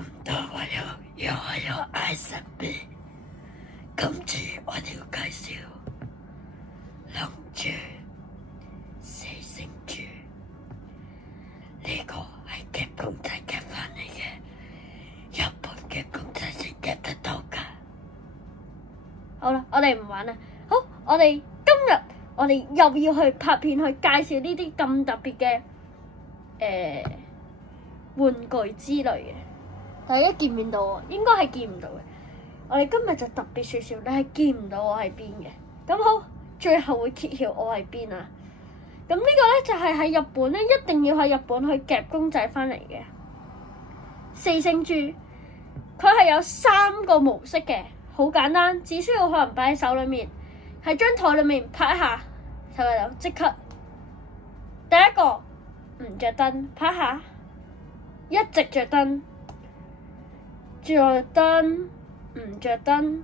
咁多位又係有愛神秘，今次我哋要介紹龍珠四星珠，呢個係夾公仔夾翻嚟嘅，日本嘅公仔先夾得到㗎。好啦，我哋唔玩啦。好，我哋今日我哋又要去拍片去介紹呢啲咁特別嘅玩具之類嘅。大家見唔見到我？應該係見唔到嘅。我哋今日就特別少少，你係見唔到我喺邊嘅。咁好，最後會揭曉我喺邊啊！咁呢個咧就係喺日本咧，一定要喺日本去夾公仔翻嚟嘅四星珠。佢係有3個模式嘅。好簡單，只需要可能擺喺手裏面，喺張台裏面拍一下，就有即刻。第一個唔着燈，拍一下，一直着燈，着燈，唔着燈，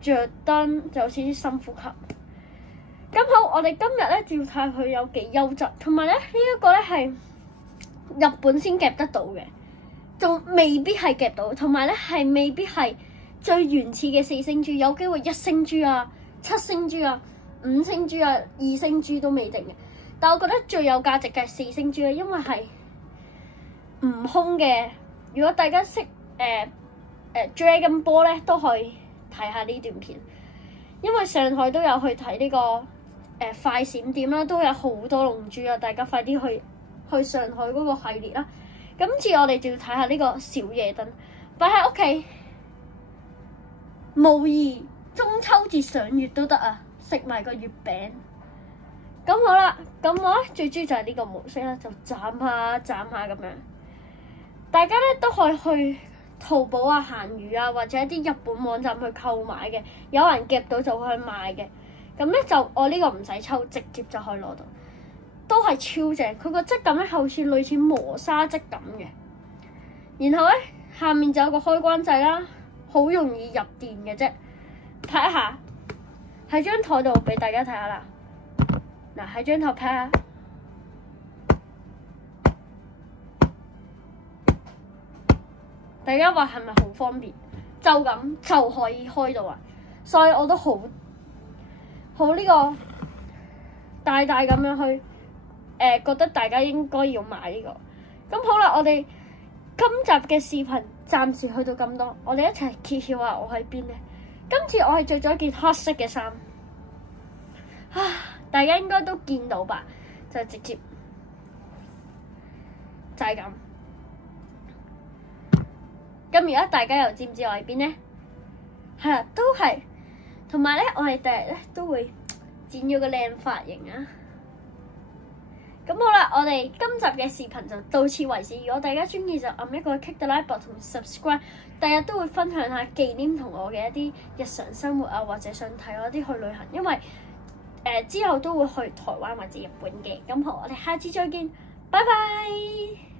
着燈，就好似啲深呼吸。咁好，我哋今日咧就要睇下佢有幾優質，同埋咧呢一個咧係日本先夾得到嘅，仲未必係夾到，同埋咧係未必係最原始嘅4星珠，有機會1星珠啊、7星珠啊、5星珠啊、2星珠都未定嘅。但我覺得最有價值嘅係4星珠啊，因為係悟空嘅。如果大家識Dragon Ball 咧，都可以睇下呢段片，因為上海都有去睇呢個快閃店啦，都有好多龍珠啊！大家快啲去上海嗰個系列啦。今次我哋就要睇下呢個小夜燈，擺喺屋企。模擬中秋節賞月都得啊，食埋個月餅。咁好啦，咁我咧最中意就係呢個模式啦，就斬下咁樣。大家咧都可以去淘寶啊、閒魚啊，或者一啲日本網站去購買嘅。有人夾到就可以買嘅。咁咧就我呢個唔使抽，直接就可以攞到，都係超正。佢個質感咧好似類似磨砂質感嘅。然後咧下面就有個開關掣啦。好容易入電嘅啫，拍一下喺張台度俾大家睇下啦。嗱，喺張台拍下，大家話係咪好方便？就咁就可以開到啊！所以我都好呢個大咁樣去覺得大家應該要買呢個。咁好啦，我哋今集嘅視頻暫時去到咁多，我哋一齊揭曉下我喺邊呢？今次我係着咗一件黑色嘅衫，大家應該都見到吧？就直接就係咁。咁而家大家又知唔知我喺邊呢？係啦，都係。同埋咧，我哋第日咧都會剪咗個靚髮型啊！咁好啦，我哋今集嘅視頻就到此為止。如果大家中意就按一個 click the like button 同 subscribe。第日都會分享下忌廉同我嘅一啲日常生活啊，或者想睇我一啲去旅行，因為之後都會去台灣或者日本嘅。咁好，我哋下次再見，拜拜。